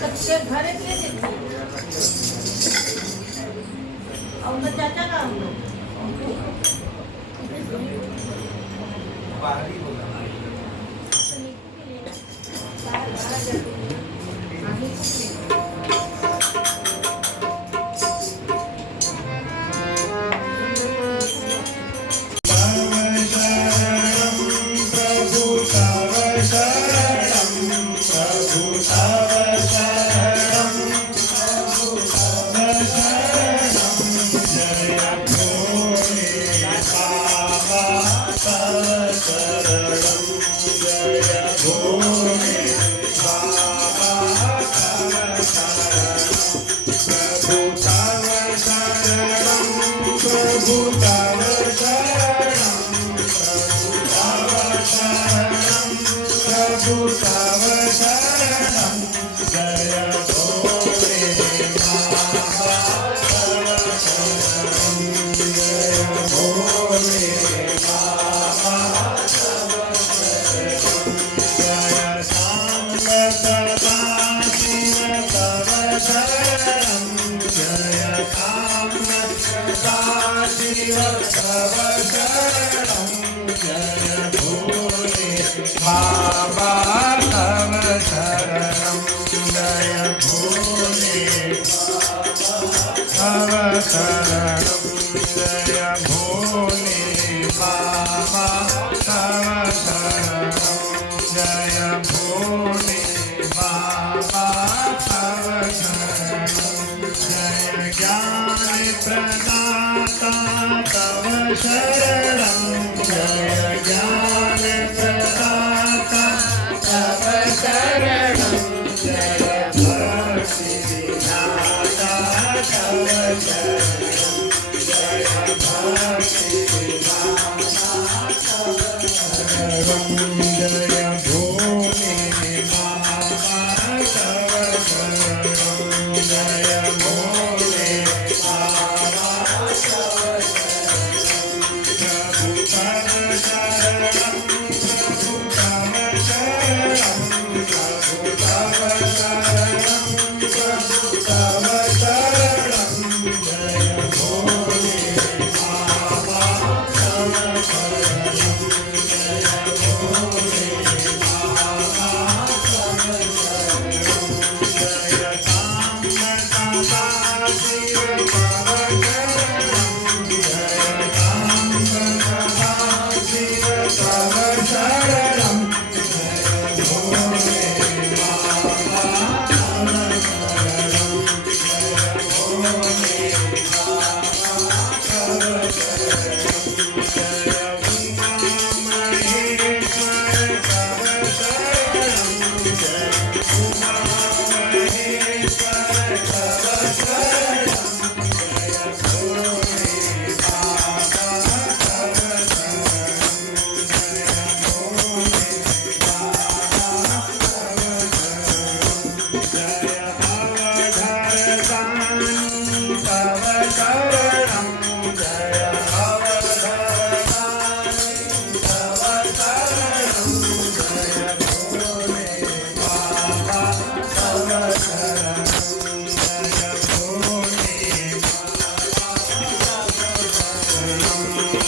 घरे के देखिए और उनका चाचा का हम लोग बाहरी बोला बाबा तव शरणं जय भोले तव शरणं जय भोले बाबा तव शरणं जय भोले बाबा तव शरणं जय ज्ञान प्रदाता तव शरणं जय ज्ञान प्रदाता तव शरणं जय भक्ति विधाता तव शरणं जय भक्ति विधाता तव शरणं जय भोले बाबा तव शरणं जय भोले बाबा तव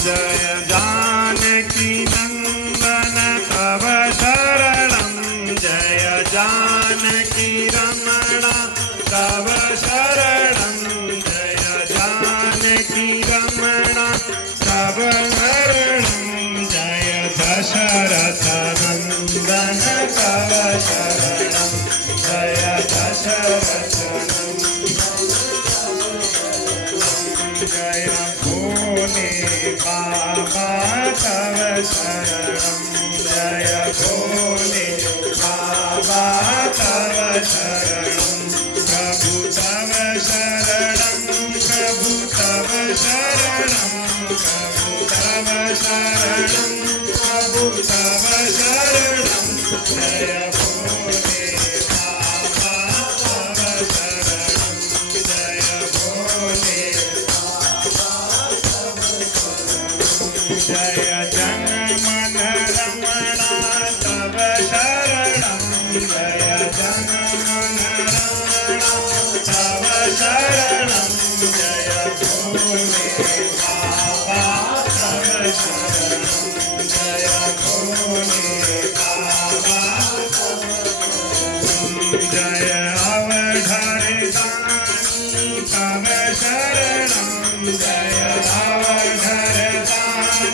जय जानकी नंदन तव शरणं जय जानकी रमण तव शरणं जय जानकी रमण तव शरणं जय दशरथ नंदन तव शरणं जय दशरथ जय भोले बाबा तव शरणं जय भोले बाबा तव शरणं प्रभु तव शरणं प्रभु तव शरणं प्रभु तव शरणं प्रभु तव शरणं जय भोले बाबा तव शरणं जय भोले जय जन मन रमण तव शरणं जय जन मन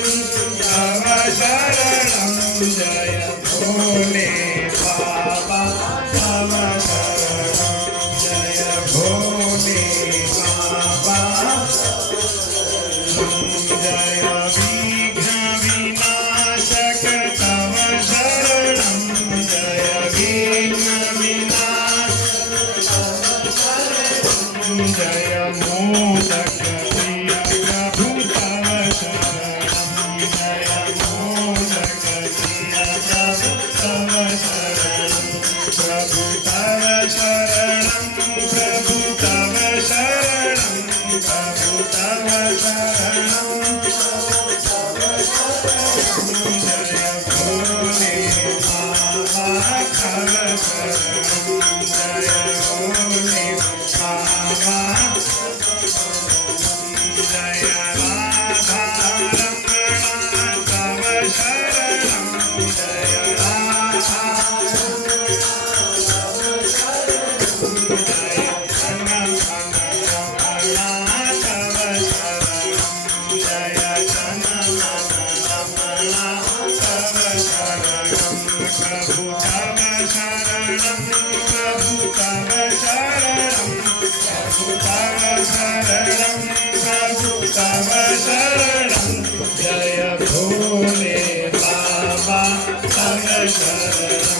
तव शरणं जय भोले बाबा तव शरणं जय भोले बाबा जय विघ्न विनाशक तव शरणं जय विघ्न विनाशक जय मोदक प्रिय प्रभु तव शरणं जय मोदक प्रिय प्रभु तव शरणं प्रभु तव शरणं प्रभु तव शरणं प्रभु तव शरणं जय भोले बाबा तव शरणं जय भोले बाबा जय राधा रमण तव शरणं जय राधा जय जन मन रमणा तव शरणं जय जन मन रमणा तव शरणं प्रभु तव शरणं प्रभु तव शरणं प्रभु तव शरणं प्रभु तव शरणं जय भोले बाबा तव शरणं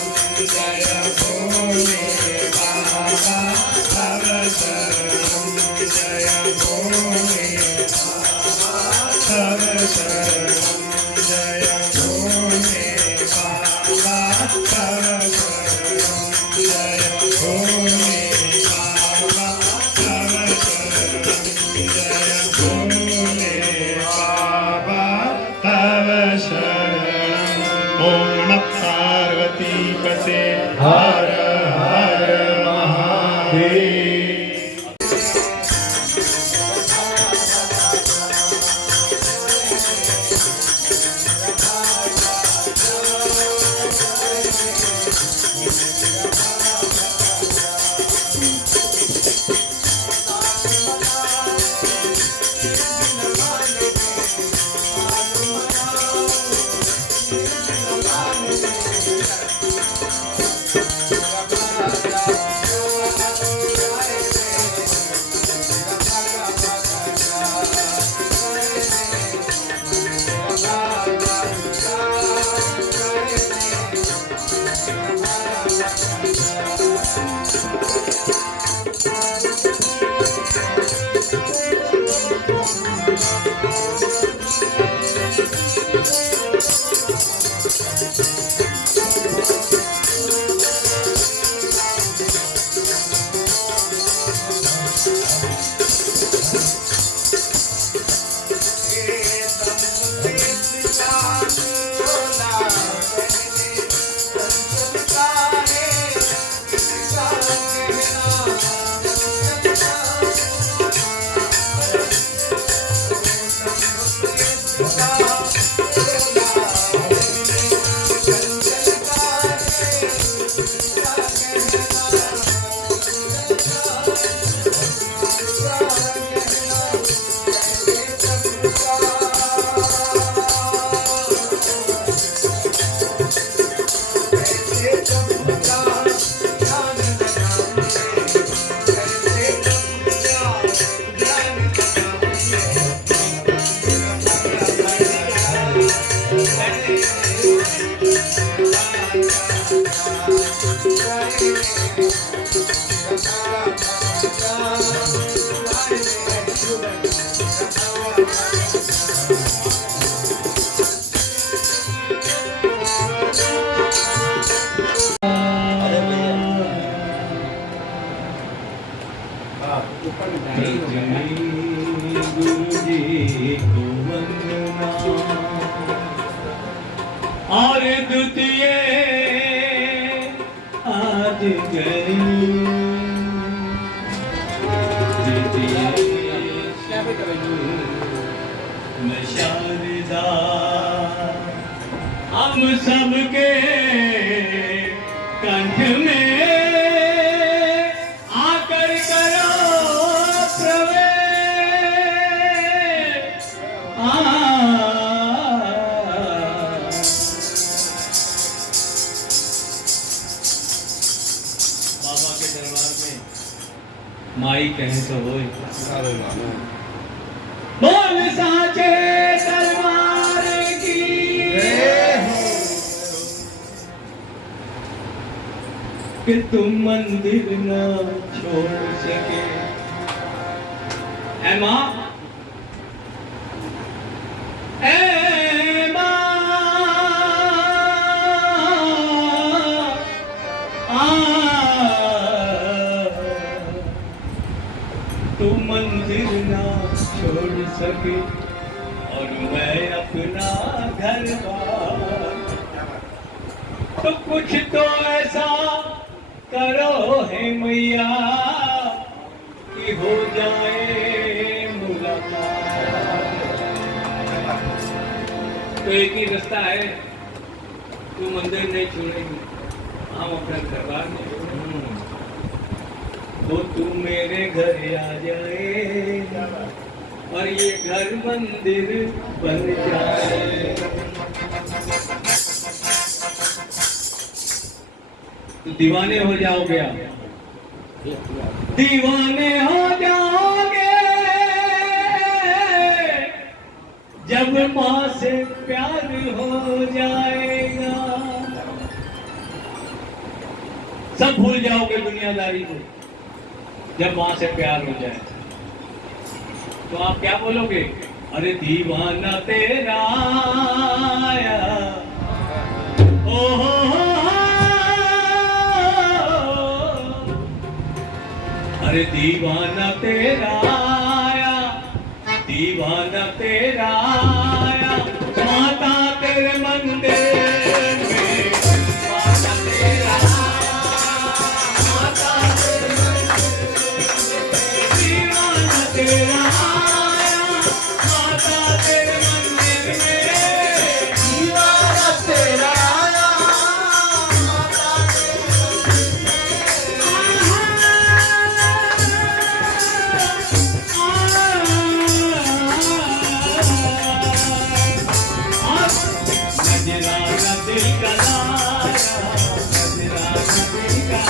जय भोले बाबा तव शरणं जय भोले बाबा तव शरणं जय भोले बाबा तव शरणं जय भोले बाबा तव शरणं जय भोले बाबा तव शरणं ओम नमः पार्वती पते हर हर महादेव और द्वितीय आज गई द्वितीय मैं शारदा हम सबके कंठ में आकर करो प्रवेश माई कहे तो होए। बोल साचे दरबार की कि तुम मंदिर न छोड़ सके। ऐ माँ, ऐ माँ, तू मंदिर ना छोड़ सके और मैं अपना घर बार, तो कुछ तो ऐसा करो है मैया कि हो जाए मुलाकात। तो एक ही रास्ता है, तू मंदिर नहीं छोड़ेंगे, हम अपना घर बार नहीं छोड़ेंगे। तो तू मेरे घर आ जाए और ये घर मंदिर बन जाए। तो दीवाने हो जाओगे आप, दीवाने हो जाओगे जब माँ से प्यार हो जाएगा। सब भूल जाओगे दुनियादारी को जब माँ से प्यार हो जाए। तो आप क्या बोलोगे? अरे दीवाना तेरा आया, ओ हो, अरे दीवाना तेरा आया, दीवाना तेरा आया, माता तेरे मंदिर में, माता तेरा आया, माता तेरे दीवाना तेरा आया, माता तेरे मंदिर में, दीवाना तेरा आया, माता नजराना दिल का लाया, नजराना दिल का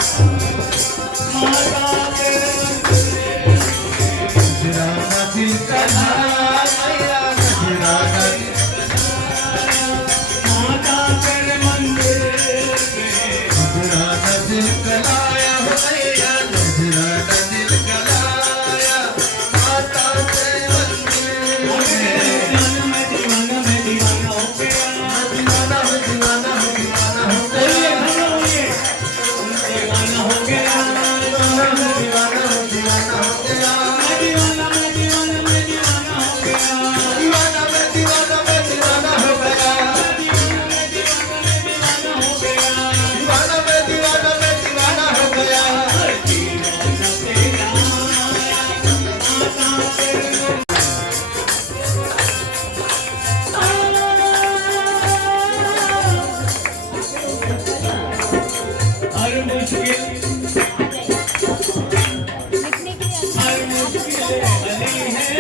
माता तेरे नजराना दिल का लाया, नजराना माता तेरे मंदिर में, नजराना दिल का लाया भैया, नजराना दिल का लाया, माता तेरे मंदिर में। मैं दीवाना हो गया, दीवाना हो, दीवाना हो, दीवाना हो गया, दीवाना हो गया, दीवाना हो, दीवाना हो, दीवाना हो गया, मैं दीवाना हो गया, दीवाना में दीवाना में दीवाना हो गया, दीवाना में दीवाना में दीवाना हो गया। हर मुश्किल हर हली है,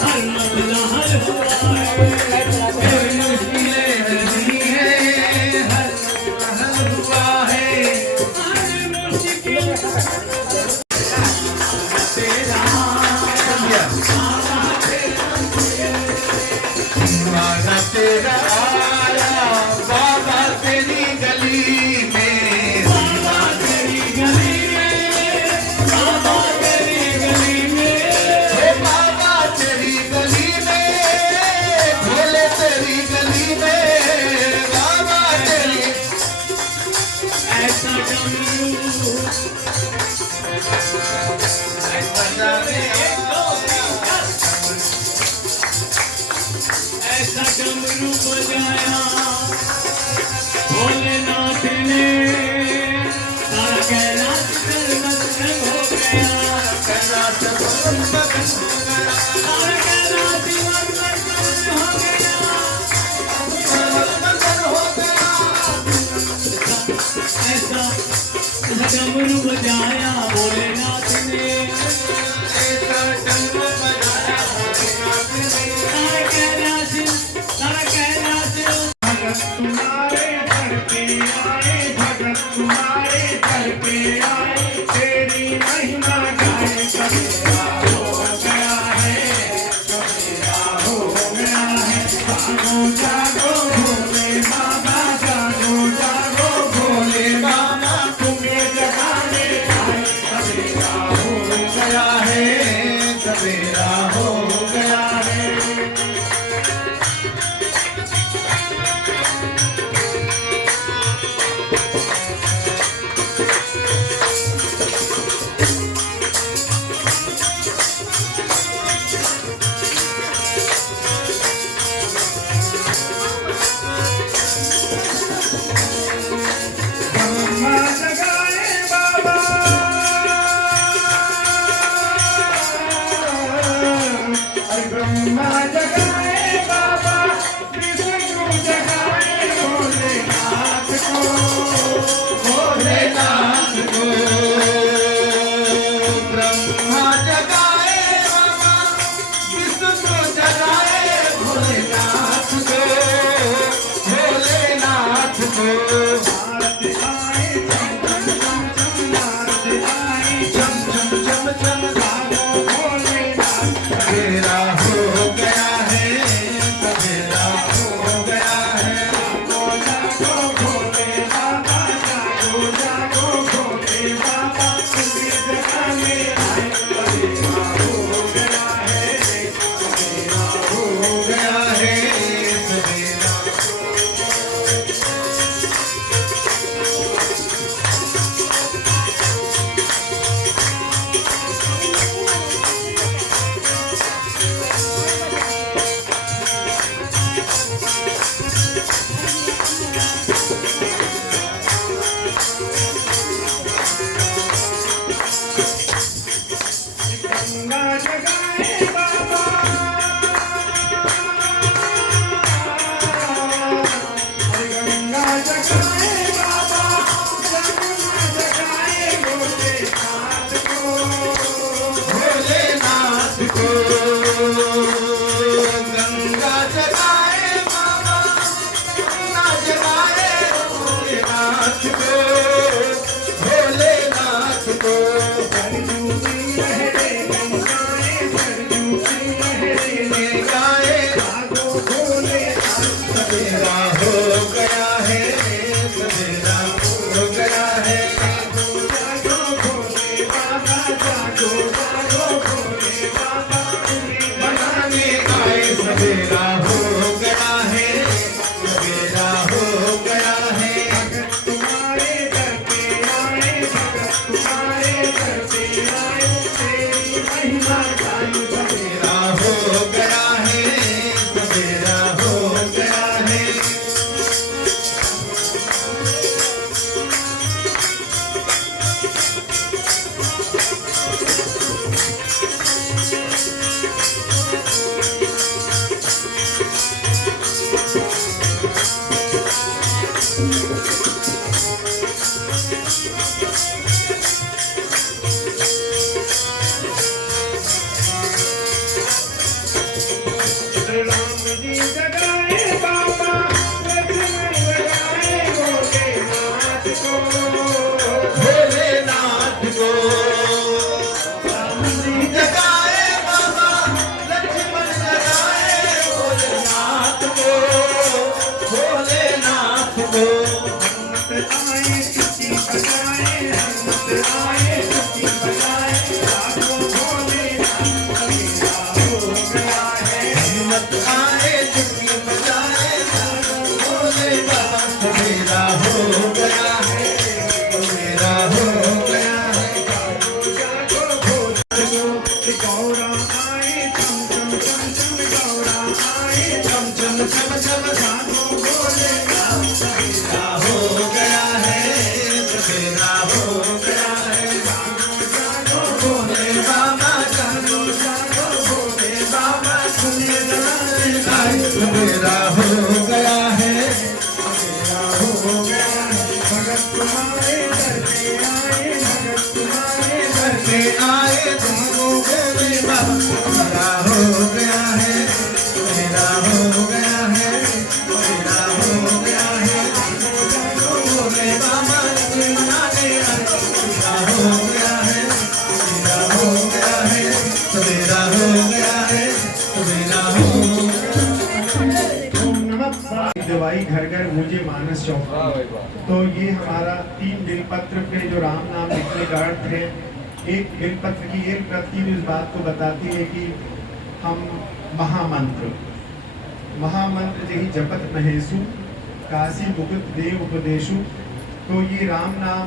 हर मसला हल हुआ है, हर मुश्किलें हली है, हर हल हुआ है, हर मुश्किल तेरा दीवाना तेरा आया बाबा तेरी गली में, बाबा तेरी गली में, बाबा तेरी गली में, हे बाबा तेरी गली में, भोले तेरी गली में, बाबा तेरी ऐसा डमरू ऐसा डमरू बजाया भोलेनाथ ने, सारा कैलाश मगन हो गया, कैलाश मगन हो गया, सारा कैलाश मगन हो गया, मगन हो गया। ऐसा डमरू बजाया भोलेनाथ ने, ऐसा डमरू बजाया भोलेनाथ ने, सारा कैलाश भगत तुम्हारे दर पे आए, भगत तुम्हारे दर पे आए, तेरी महिमा गाए, ब्रह्मा जगाए बाबा, अरे ब्रह्मा जगाए बाबा, विष्णु जगाए भोलेनाथ को, भोलेनाथ को ब्रह्मा जगाए बाबा, विष्णु जगाए भोलेनाथ को, भोलेनाथ को आरती आए चम चम चम चम, आरती आए चम चम चम चम जागो भोलेनाथ, सवेरा हो गया है, सवेरा हो गया है, जागो भोले बाबा, जागो जागो भोले बाबा, तुम्हें जगाने आए, सवेरा हो गया है, सवेरा हो गया है सवेरा। गंगा जगाए बाबा, अरे गंगा जगाए बाबा, जमुना जगाए भोलेनाथ को, भोलेनाथ को गंगा जगाए बाबा, गंगा जगाए भोलेनाथ को, भोलेनाथ को सरजू की लहरे गंगाए, सरजू की लहरे गाए जागो भोलेनाथ, सवेरा हो गया है, सवेरा हो गया है, जागो भोले बाबा, जागो जागो भोले बाबा, तुम्हें बनाने आए सवेरा हो गया है, सवेरा हो गया है, भगत तुम्हारे घर पे आए, भगत तुम्हारे घर पे आए, तेरी महिमा गाई सवेरा हो गया है, सवेरा हो गया है, राम जी जगाए बाबा, लक्ष्मण जगाए भोलेनाथ को, भोलेनाथ को राम जी जगाए बाबा, लक्ष्मण जगाए भोलेनाथ को, भोलेनाथ को हनुमत आए चुटकी बजाए, हनुमत आए चुटकी बजाए, जागो भोलेनाथ, सवेरा हो गया है, हिम्मत आए चुटकी बजाए, भोले बाबा सवेरा हो गया है, सवेरा हो गया है, जागो भोले गौरा आए, चम चम चम चम गौरा आए, चम चम चम चम जागो भोलेनाथ, सवेरा हो गया है, सवेरा हो गया है, जागो भोले बाबा जानो जागो भोले बाबा सुनिए आए सवेरा हो गया है, सवेरा हो गया है, भगत तुम्हारे घर पे आए, भगत तुम्हारे घर करके आए तुमको भोले बाबा सवेरा हो गया है, सवेरा हो गया है, सवेरा हो गया है, भोले बाबा से मनाने आए सवेरा हो गया है, सवेरा हो गया है, सवेरा हो गया है, सवेरा हो ओम नमः शिवाय। दवाई घर घर मुझे मानस चौक, तो ये हमारा 3 बिलपत्र पे जो राम नाम लिखने का अर्थ है। एक बिलपत्र की एक प्रति इस बात को बताती है कि हम महामंत्र जही जपत महेशु, काशी मुकुट देव उपदेशु। तो ये राम नाम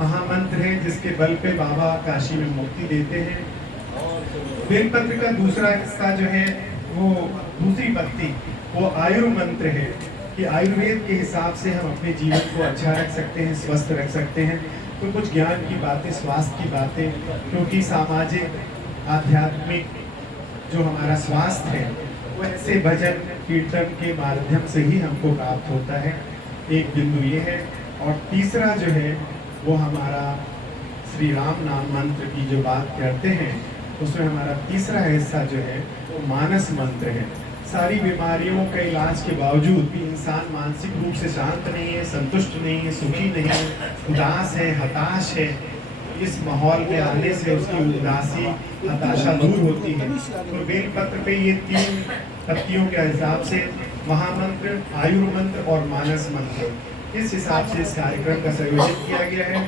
महामंत्र है जिसके बल पे बाबा काशी में मुक्ति देते हैं। बेलपत्र का दूसरा हिस्सा जो है वो दूसरी पत्ती वो आयुर्मंत्र है। कि आयुर्वेद के हिसाब से हम अपने जीवन को अच्छा रख सकते हैं, स्वस्थ रख सकते हैं। तो कुछ ज्ञान की बातें, स्वास्थ्य की बातें, क्योंकि सामाजिक आध्यात्मिक जो हमारा स्वास्थ्य है वो ऐसे भजन कीर्तन के माध्यम से ही हमको प्राप्त होता है। एक बिंदु ये है। और तीसरा जो है वो हमारा श्री राम नाम मंत्र की जो बात करते हैं, उसमें हमारा तीसरा हिस्सा जो है वो मानस मंत्र है। सारी बीमारियों के इलाज के बावजूद भी इंसान मानसिक रूप से शांत नहीं है, संतुष्ट नहीं है, सुखी नहीं है, उदास है, हताश है। इस माहौल में आने से उसकी उदासी, हताशा दूर होती है। तो बेलपत्र पे ये 3 पत्तियों के हिसाब से महामंत्र, आयुर्मंत्र और मानस मंत्र, इस हिसाब से इस कार्यक्रम का संयोजन किया गया है।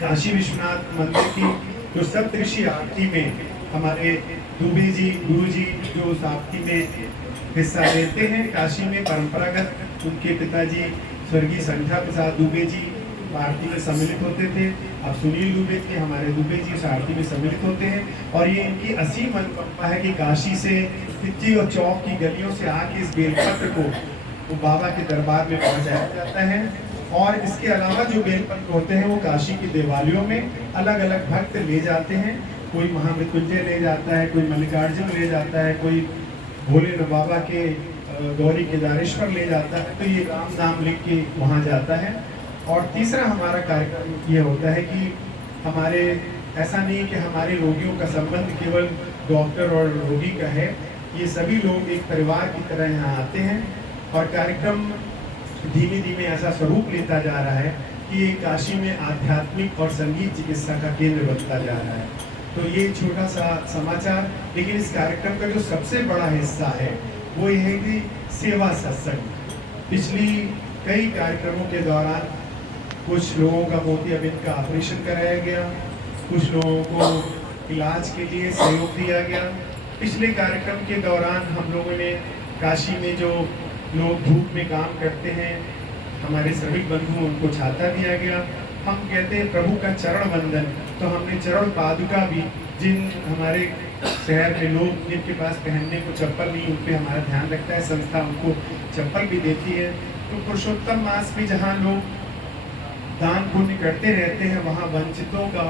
काशी विश्वनाथ मंदिर की जो सप्तऋषि आरती में हमारे दुबे जी गुरु जी जो उस आरती में हिस्सा लेते हैं, काशी में परंपरागत उनके पिताजी स्वर्गीय संध्या प्रसाद दुबे जी आरती में सम्मिलित होते थे। अब सुनील दुबे जी, हमारे दुबे जी उस आरती में सम्मिलित होते हैं। और ये इनकी असीम अनुकंपा है कि काशी से तिच्ची और चौक की गलियों से आके इस बेलपत्र को वो बाबा के दरबार में पहुंचाया जाता है। और इसके अलावा जो बेलपत्र होते हैं वो काशी की देवालयों में अलग अलग भक्त ले जाते हैं। कोई महामृत्युंजय ले जाता है, कोई मल्लिकार्जुन ले जाता है, कोई भोले बाबा के गौरी केदारेश्वर ले जाता है। तो ये राम नाम लिख के वहाँ जाता है। और तीसरा हमारा कार्यक्रम ये होता है कि हमारे ऐसा नहीं कि हमारे रोगियों का संबंध केवल डॉक्टर और रोगी का है, ये सभी लोग एक परिवार की तरह यहाँ आते हैं। और कार्यक्रम धीमे धीमे ऐसा स्वरूप लेता जा रहा है कि ये काशी में आध्यात्मिक और संगीत चिकित्सा का केंद्र बनता जा रहा है। तो ये छोटा सा समाचार। लेकिन इस कार्यक्रम का जो सबसे बड़ा हिस्सा है वो ये है कि सेवा सत्संग। पिछली कई कार्यक्रमों के दौरान कुछ लोगों का मोतियाबिंद का ऑपरेशन कराया गया, कुछ लोगों को इलाज के लिए सहयोग दिया गया। पिछले कार्यक्रम के दौरान हम लोगों ने काशी में जो लोग धूप में काम करते हैं, हमारे श्रमिक बंधु, उनको छाता दिया गया। हम कहते हैं प्रभु का चरण वंदन, तो हमने चरण पादुका भी, जिन हमारे शहर में लोग जिनके पास पहनने को चप्पल नहीं, उन पर हमारा ध्यान रखता है संस्था, उनको चप्पल भी देती है। तो पुरुषोत्तम मास में जहाँ लोग दान पुण्य करते रहते हैं, वहाँ वंचितों का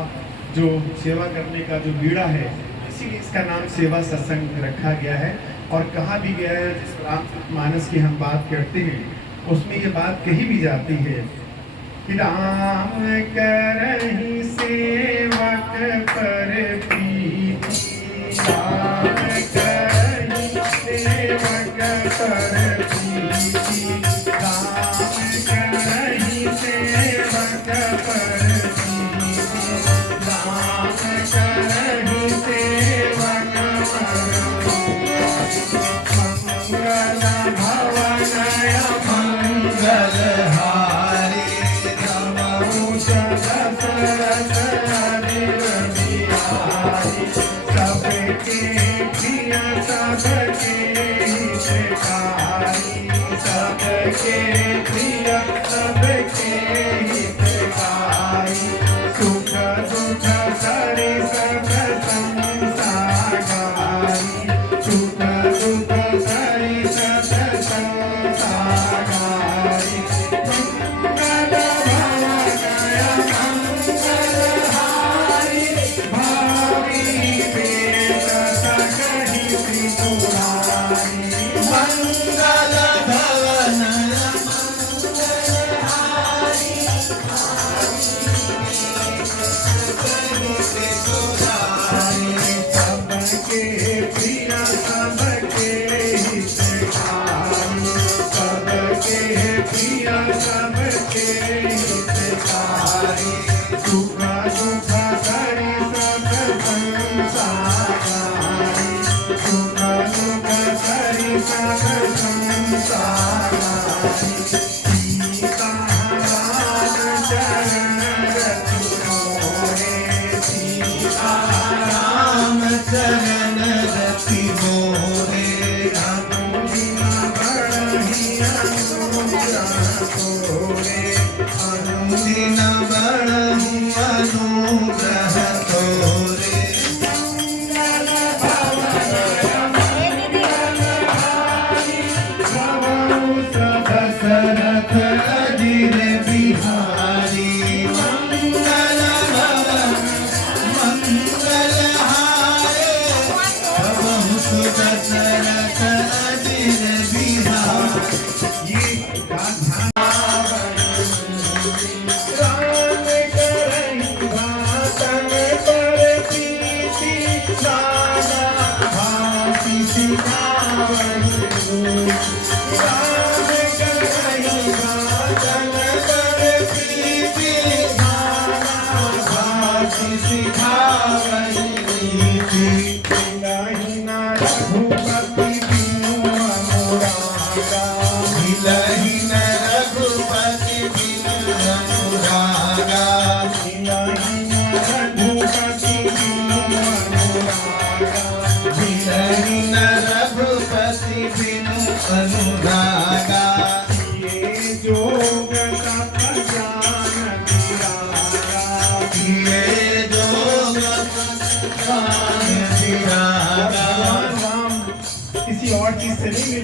जो सेवा करने का जो बीड़ा है, इसीलिए इसका नाम सेवा सत्संग रखा गया है। और कहा भी गया है, जिस रामचरितमानस की हम बात करते हैं उसमें ये बात कही भी जाती है कि राम करहि सेवक पर प्रीति, राम करहि सेवक पर प्रीति, राम करहि सेवक पर प्रीति, राम करहि सेवक पर मंगल भवनय मंगलहारी, नमो दशरथ बिहारी, सबके प्रिय सबके हितकारी, सबके प्रिय सबके हितकारी, सुख दुख सरि सब संसारी, सुख दुख सरि सब संसारी, मंगल भवनय मंगलहारी, भावी वेद सकहि त्रिपुरारी, मंगल भवनय मंगलहारी, सबके प्रिय सबके हितकारी, सबके प्रिय सबके हितकारी, सुख दुख सरि सब संसारी, सुख दुख सरि सब संसारी, सीताराम चरण रति मोहे, सीताराम चरण रति मोहे, अनुदिन बढ़हि अनुग्रह तोरे, अनुदिन बढ़हि अनुग्रह तोरे, मंगल भवनय मंगलहारी, भवौ सदा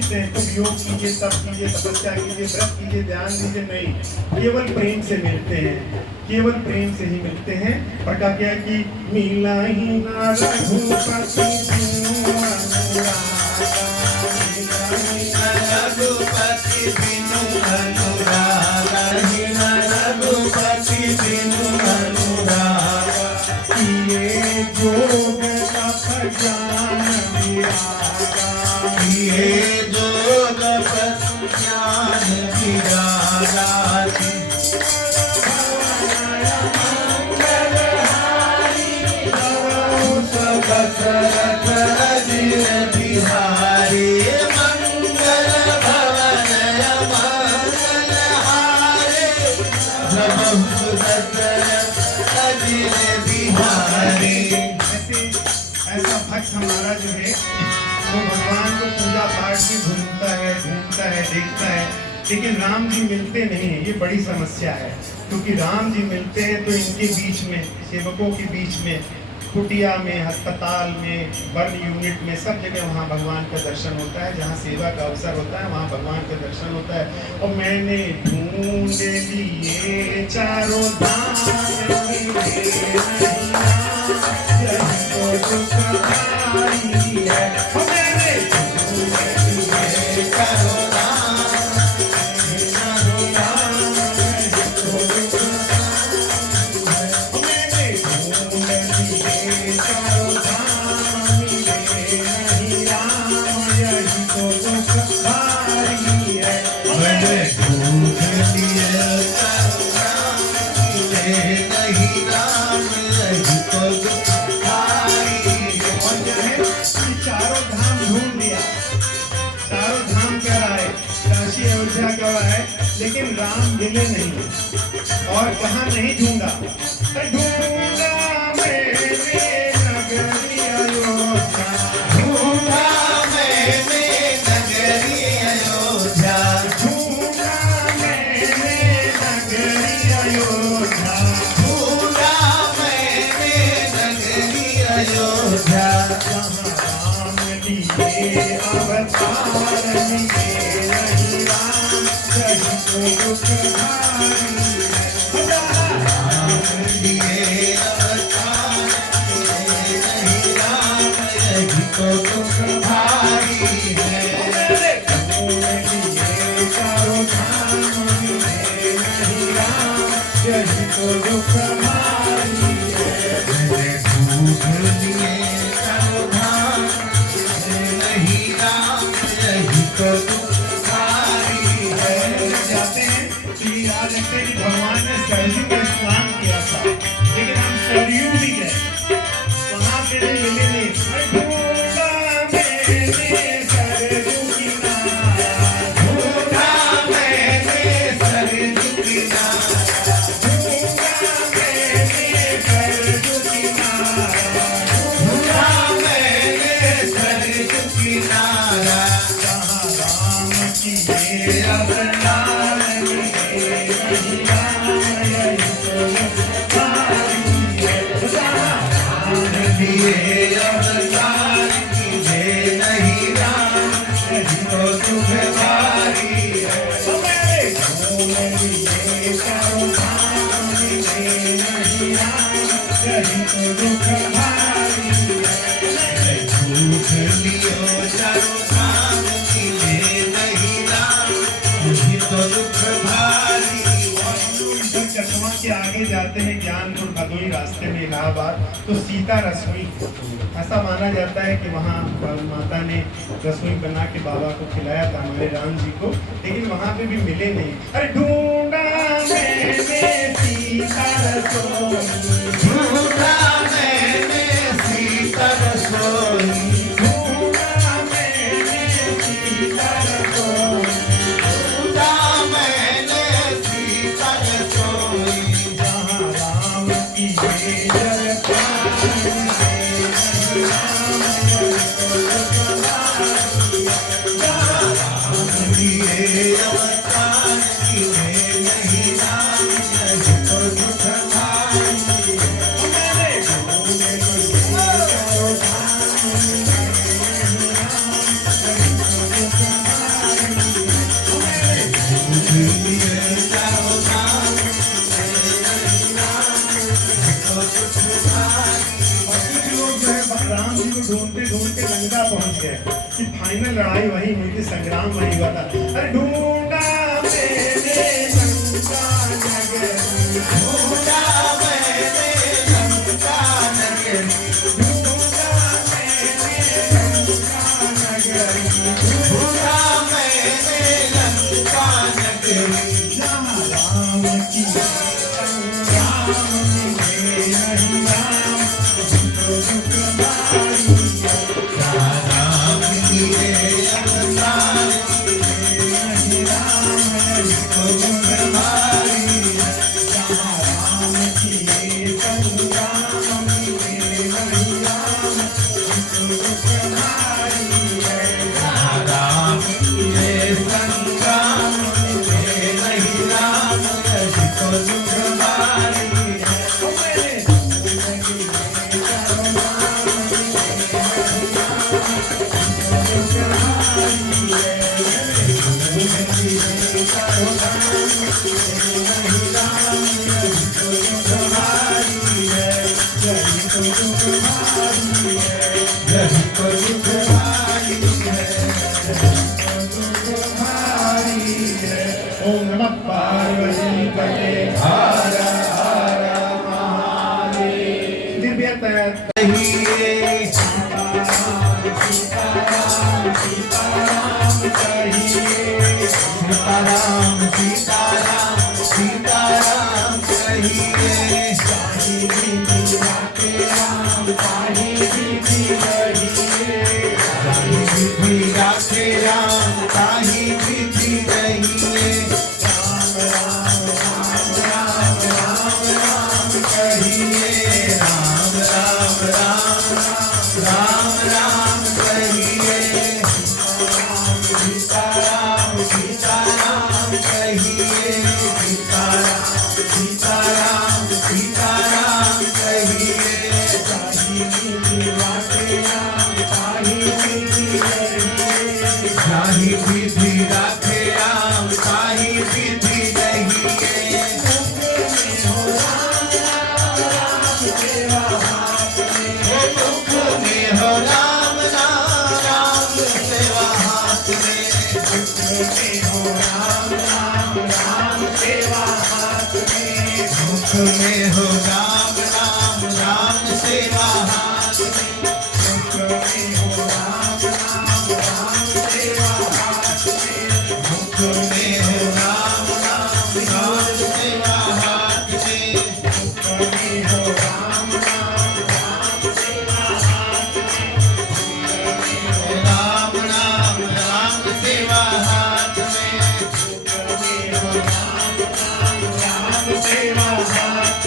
मिलते हैं तुम योग कीजिए, तप कीजिए, तपस्या कीजिए, व्रत कीजिए, ध्यान दीजिए, नहीं, केवल प्रेम से मिलते हैं, केवल प्रेम से ही मिलते हैं। और कहा गया कि मिला ही ना रघुपति बिनु अनुरागा, मिला ही ना रघुपति बिनु अनुरागा, बिना रघुपति बिनु अनुरागा, किए जोग तप ज्ञान विरागा, ये जोग ज्ञान विरागा, दशरथ अजिर बिहारी, मंगल भवन मंगलहारी, प्रभु दशरथ अजिर बिहारी। ऐसा भक्त हमारा जो है वो भगवान को पूजा पाठ में घूमता है, देखता है, लेकिन राम जी मिलते नहीं हैं। ये बड़ी समस्या है, क्योंकि राम जी मिलते हैं तो इनके बीच में, सेवकों के बीच में, कुटिया में, अस्पताल में, बर्न यूनिट में, सब जगह वहाँ भगवान का दर्शन होता है। जहाँ सेवा का अवसर होता है वहाँ भगवान का दर्शन होता है। और मैंने ढूंढ लिए चारों धाम, मिले नहीं राम, तो दुखदाई है। और मैंने ढूंढ लिए चारों धाम, चारों धाम, तो दुखदाई है। और मैंने ढूंढ लिए चारों धाम, मिले नहीं राम, यही तो दुखदाई है। और मैंने ढूंढ लिए चारों धाम, मिले नहीं राम, यही तो दुखदाई है। और जो है कि चारों धाम ढूंढ लिया, चारों धाम कह रहा है, काशी अयोध्या कह रहा है, लेकिन राम मिले नहीं। और कहाँ नहीं ढूंढा, ढूंढा मैंने नगरी अयोध्या, ढूंढा मैंने नगरी अयोध्या, ढूंढा मैंने नगरी अयोध्या, ढूंढा मैंने नगरी अयोध्या, जहाँ राम लिए अवतार, मिले नहीं राम, यही तो दुखदाई है। राम लिए अवतार, मिले नहीं राम, यही तो दुखदाई है। ढूंढ लिए चारों धाम, मिले नहीं राम, यही तो दुखदाई है। मैंने ढूंढ लिए चारों धाम, मिले नहीं राम, यही तो दुखदाई है। जाते हैं कि याद रखते हैं कि भगवान ने सरयू का स्नान किया था, लेकिन हम सरयू भी गए, वहां पे भी मिले नहीं। ढूंढा मैंने सरयू किनारा, ढूंढा मैंने सरयू किनारा, ढूंढा मैंने सरयू किनारा, ढूंढा मैंने सरयू किनारा, जहाँ राम की ये अवतार, मिले नहीं राम, यही तो दुखदाई है। जहाँ राम लिए अवतार, मिले नहीं राम, यही तो दुखदाई है। तो मेरे ढूंढ लिए चारों धाम, मिले नहीं राम, यही तो दुखदाई है। ढूंढ लियो चारों धाम, मिले नहीं राम, यही तो दुखदाई है। जब चकमा के आगे जाते हैं ज्ञानपुर भदोई रास्ते में इलाहाबाद, तो सीता रसोई, ऐसा माना जाता है कि वहाँ माता ने रसोई बना के बाबा को खिलाया था, हमारे राम जी को, लेकिन वहाँ पे भी मिले नहीं। अरे ढूंढा मैंने सीता रसोई, ढूंढा मैंने सीता रसोई, ढूंढा मैंने सीता रसोई, ढूंढा मैंने सीता रसोई, जहाँ राम की ये जगत, मिले नहीं राम, लिए अवतार, मिले नहीं राम, यही तो दुखदाई है। और कुछ लोग जो है राम जी को ढूंढते ढूंढते लंका पहुंच गए कि फाइनल लड़ाई वही हुई थी, संग्राम वही हुआ था। अरे ढूंढा मैंने लंका नगर, ढूंढा मैंने लंका नगर, ढूंढा मैंने लंका नगर, ढूंढा मैंने लंका नगर, जहाँ राम की राम मिले नहीं राम, तो दुख भारी राम गिरे अवतार नहीं राम तो दुख भारी जहाँ राम की संग्राम मिले नहीं राम, तो दुख भारी राम गिरे संग्राम मिले नहीं राम तो दुख भारी ओम नमः पार्वती पते हर हर महादेव। दिव्य तत् कहिए सीताराम सीताराम सीताराम कहिए विधि राखे राम ताहि विधि रहिए कहिए राम राम राम राम राम कहिए सीताराम सीताराम कहिए सीताराम सीताराम सीताराम कहिए ताहि विधि राखे राम ताहि विधि रहिए दुख में हो राम नाम राम सेवा हाथ में दुख में हो राम नाम राम सेवा हाथ में दुख में हो राम नाम राम सेवा हाथ में दुख में हो राम नाम राम सेवा हाथ में दुख में हो राम नाम राम सेवा हाथ में दुख में हो राम नाम राम सेवा हाथ में राम नाम राम सेवा हाथ में दुख में हो राम नाम राम सेवा हाथ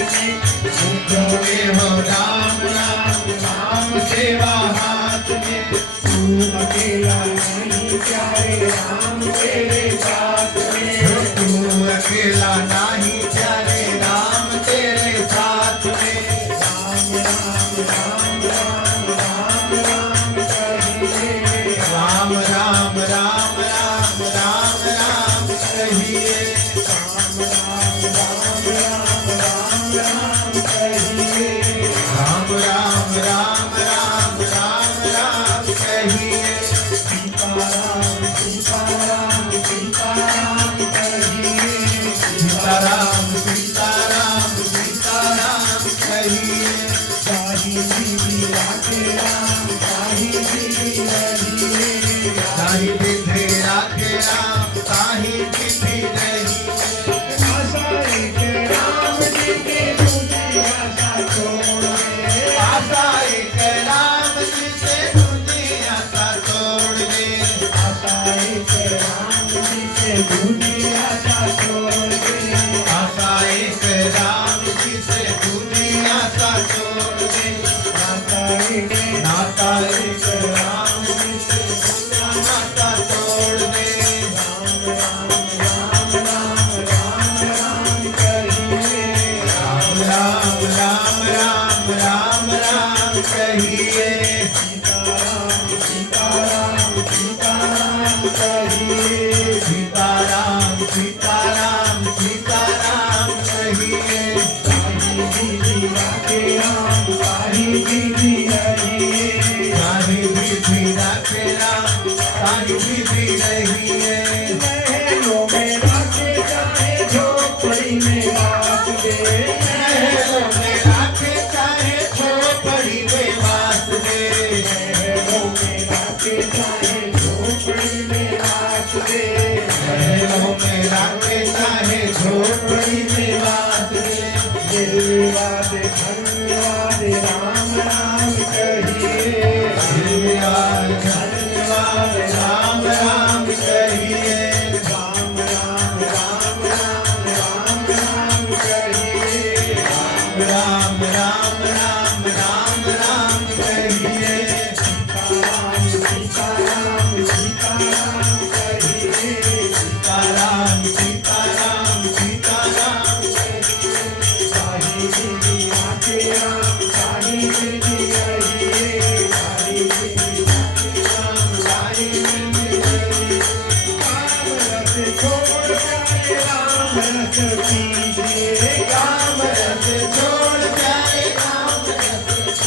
रस पीजिए, काम रस छोड़ प्यारे राम रस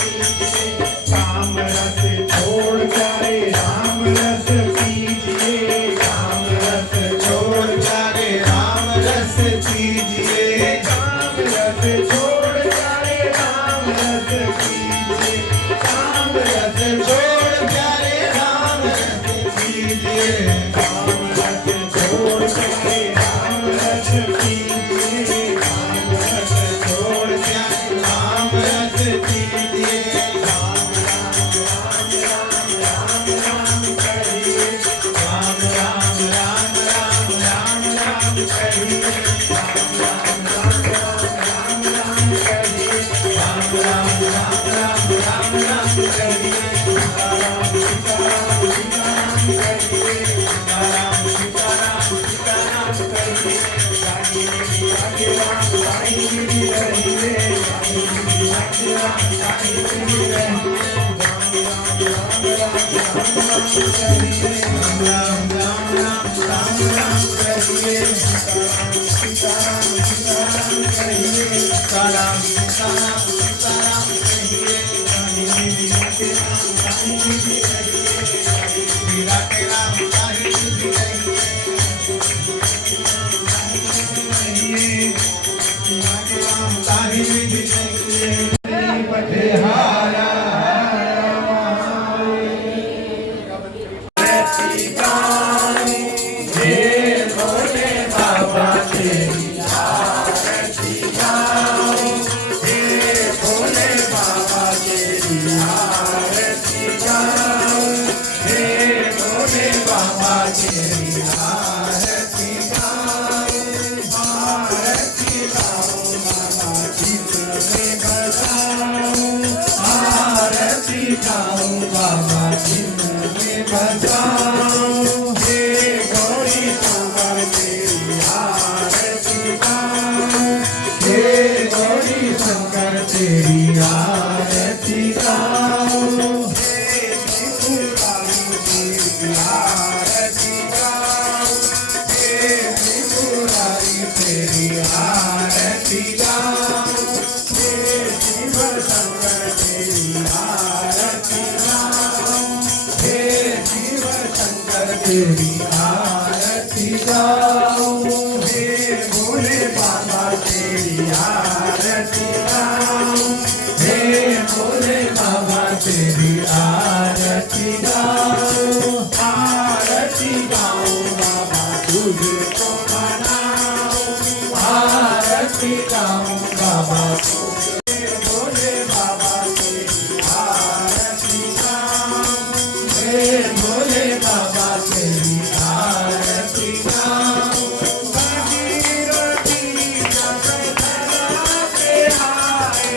काम रस छोड़ प्यारे राम रस पीजिए, काम रस छोड़ प्यारे राम रस पीजिए काम रस छोड़ प्यारे राम रस पीजिए, काम रस छोड़ प्यारे राम रस पीजिए काम रस छोड़ प्यारे राम रस पीजिए, काम रस छोड़ प्यारे राम रस पीजिए करिए, राम राम राम राम राम राम करिए, राम राम राम राम राम करिए सीताराम सीताराम करिए, राम सीताराम सीताराम करिए आगे राम साईं जी रहिए, आगे राम साईं जी रहिए, राम राम राम राम राम करिए सीताराम सीताराम करिए, सीताराम सीताराम सीताराम करिए मीरा के राम साईं जी रहिए मीरा के राम साईं जी रहिए पठहारा तेरी आरती गाऊं, आरती गाऊं, तेरी आरती गाऊं, शिव शंकर तेरी आरती गाऊं, हे शिव शंकर तेरी आरती गाऊं, हे भोले बाबा तेरी आरती गाऊं, हे भोले बाबा तेरी आरती गाऊं, आरती गाऊं बाबा तुझको मनाऊं, आरती गाऊं बाबा भोले बाबा तेरी आरती गाऊं, हे भोले बाबा तेरी आरती गाऊं, भगीरथी जब धरा पे आए,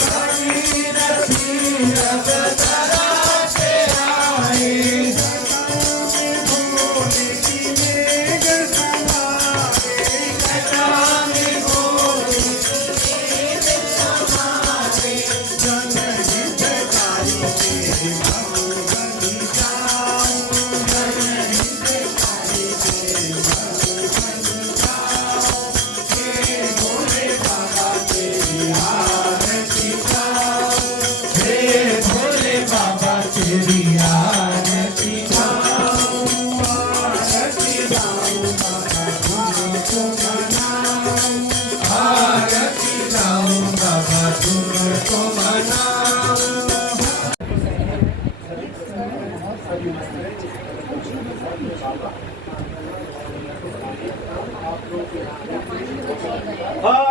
भगीरथी जब धरा पे आए, भोले की मेघ समाए, जटा में भोले की मेघ समाए, जनहित कारी तेरे भगवती जाऊं, जनहित कारी तेरे भगवती जाऊं, हे भोले बाबा तेरी आरती गाऊं, हे भोले बाबा तेरी आरती गाऊं, आरती गाऊं बाबा तुमको मनाऊं, आरती गाऊं बाबा तुमको मनाऊं। हाँ